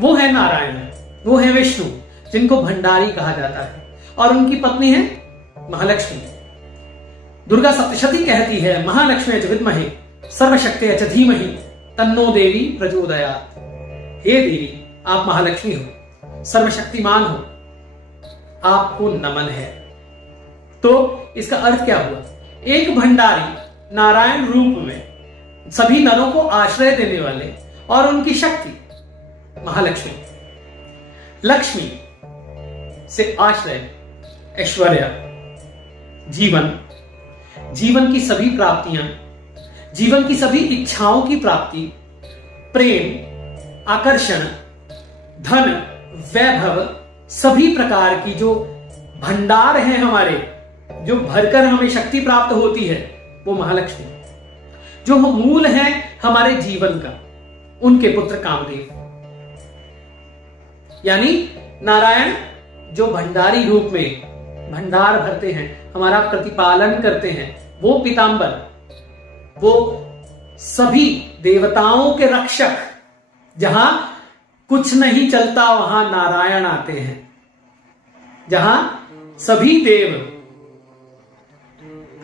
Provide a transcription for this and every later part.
वो है नारायण, वो है विष्णु, जिनको भंडारी कहा जाता है, और उनकी पत्नी है महालक्ष्मी। दुर्गा सप्तशती कहती है, महालक्ष्मी च विद्महे सर्वशक्ते च धीमहि तन्नो देवी प्रचोदयात्। हे देवी, आप महालक्ष्मी हो, सर्वशक्तिमान हो, आपको नमन है। तो इसका अर्थ क्या हुआ? एक भंडारी नारायण रूप में सभी नरों को आश्रय देने वाले, और उनकी शक्ति महालक्ष्मी। लक्ष्मी से आश्रय, ऐश्वर्य, जीवन की सभी प्राप्तियां, जीवन की सभी इच्छाओं की प्राप्ति, प्रेम, आकर्षण, धन, वैभव, सभी प्रकार की जो भंडार हैं हमारे, जो भरकर हमें शक्ति प्राप्त होती है, वो महालक्ष्मी। जो मूल है हमारे जीवन का, उनके पुत्र कामदेव, यानी नारायण जो भंडारी रूप में भंडार भरते हैं, हमारा प्रतिपालन करते हैं, वो पीतांबर, वो सभी देवताओं के रक्षक। जहां कुछ नहीं चलता वहां नारायण आते हैं, जहां सभी देव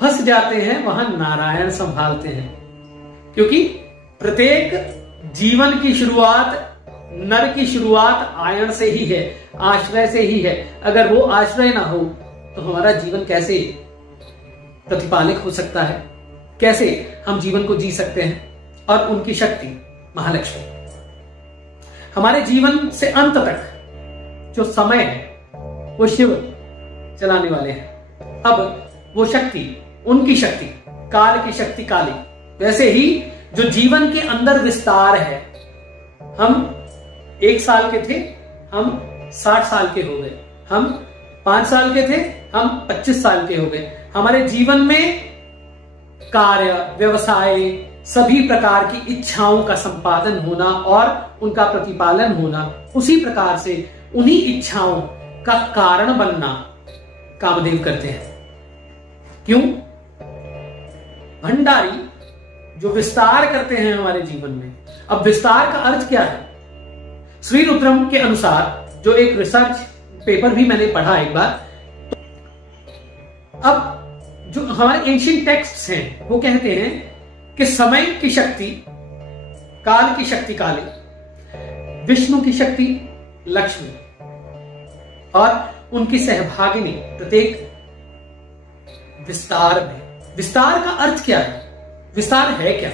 फंस जाते हैं वहां नारायण संभालते हैं। क्योंकि प्रत्येक जीवन की शुरुआत, नर की शुरुआत आयन से ही है, आश्रय से ही है। अगर वो आश्रय ना हो तो हमारा जीवन कैसे प्रतिपालित हो सकता है, कैसे हम जीवन को जी सकते हैं? और उनकी शक्ति महालक्ष्मी हमारे जीवन से अंत तक जो समय है वो शिव चलाने वाले हैं। अब वो शक्ति, उनकी शक्ति, काल की शक्ति काली, वैसे ही जो जीवन के अंदर विस्तार है। हम 1 साल के थे, हम 60 साल के हो गए, हम 5 साल के थे, हम 25 साल के हो गए। हमारे जीवन में कार्य, व्यवसाय, सभी प्रकार की इच्छाओं का संपादन होना और उनका प्रतिपालन होना, उसी प्रकार से उन्हीं इच्छाओं का कारण बनना कामदेव करते हैं। क्यों? भंडारी जो विस्तार करते हैं हमारे जीवन में। अब विस्तार का अर्थ क्या है? श्री रुद्रम के अनुसार, जो एक रिसर्च पेपर भी मैंने पढ़ा एक बार, अब जो हमारे एंशिएंट टेक्स्ट्स हैं वो कहते हैं कि समय की शक्ति, काल की शक्ति काली, विष्णु की शक्ति लक्ष्मी, और उनकी सहभागिनी प्रत्येक विस्तार में। विस्तार का अर्थ क्या है? विस्तार है क्या?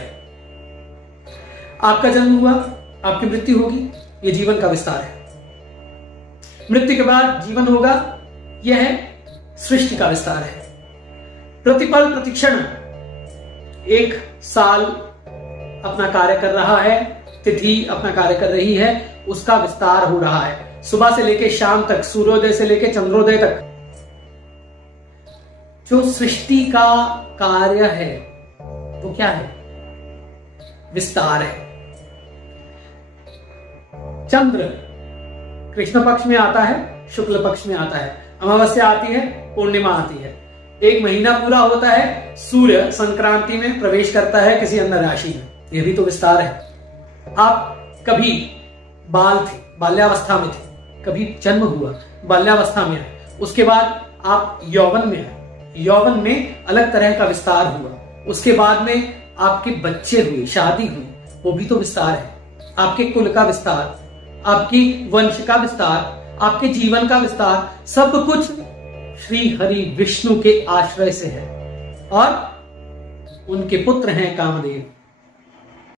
आपका जन्म हुआ, आपकी मृत्यु होगी, यह जीवन का विस्तार है। मृत्यु के बाद जीवन होगा, यह है सृष्टि का विस्तार है। प्रतिपल प्रतिक्षण एक साल अपना कार्य कर रहा है, तिथि अपना कार्य कर रही है, उसका विस्तार हो रहा है। सुबह से लेकर शाम तक, सूर्योदय से लेकर चंद्रोदय तक जो सृष्टि का कार्य है वो क्या है? विस्तार है। चंद्र कृष्ण पक्ष में आता है, शुक्ल पक्ष में आता है, अमावस्या आती है, पूर्णिमा आती है, एक महीना पूरा होता है, सूर्य संक्रांति में प्रवेश करता है किसी अन्य राशि में। यह भी तो विस्तार है। आप कभी बाल थे, बाल्यावस्था में थे, कभी जन्म हुआ, बाल्यावस्था में है, उसके बाद आप यौवन में है, यौवन में अलग तरह का विस्तार हुआ, उसके बाद में आपके बच्चे हुए, शादी हुई, वो भी तो विस्तार है। आपके कुल का विस्तार, आपकी वंश का विस्तार, आपके जीवन का विस्तार, सब कुछ श्री हरि विष्णु के आश्रय से है, और उनके पुत्र हैं कामदेव।